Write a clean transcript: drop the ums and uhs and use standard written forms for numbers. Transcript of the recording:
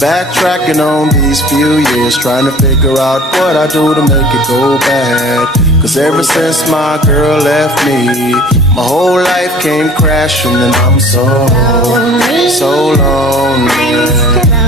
Backtracking on these few years, trying to figure out what I do to make it go bad. Cause ever since my girl left me, my whole life came crashing and I'm so lonely.